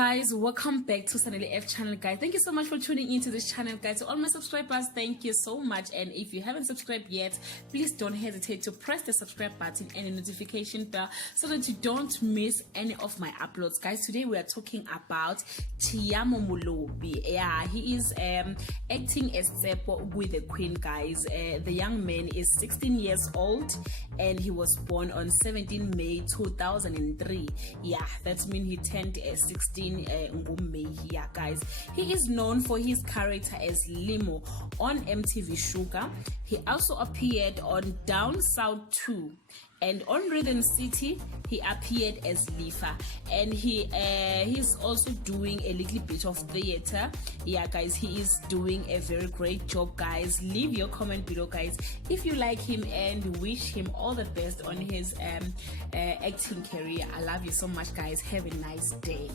guys, welcome back to Sanele F channel, guys. Thank you so much for tuning into this channel, guys. To all my subscribers, thank you so much. And if you haven't subscribed yet, please don't hesitate to press the subscribe button and the notification bell so that you don't miss any of my uploads, guys. Today we are talking about Tshepo. Yeah, he is acting as Tshepo with the Queen, guys. The young man is 16 years old and he was born on 17 May 2003. Yeah, that means he turned 16 May here, guys. He is known for his character as Limo on MTV Sugar. He also appeared on Down South 2, and on Rhythm City he appeared as Lifa, and he's also doing a little bit of theater. Yeah, guys, he is doing a very great job, guys. Leave your comment below, guys, if you like him and wish him all the best on his acting career. I love you so much, guys. Have a nice day.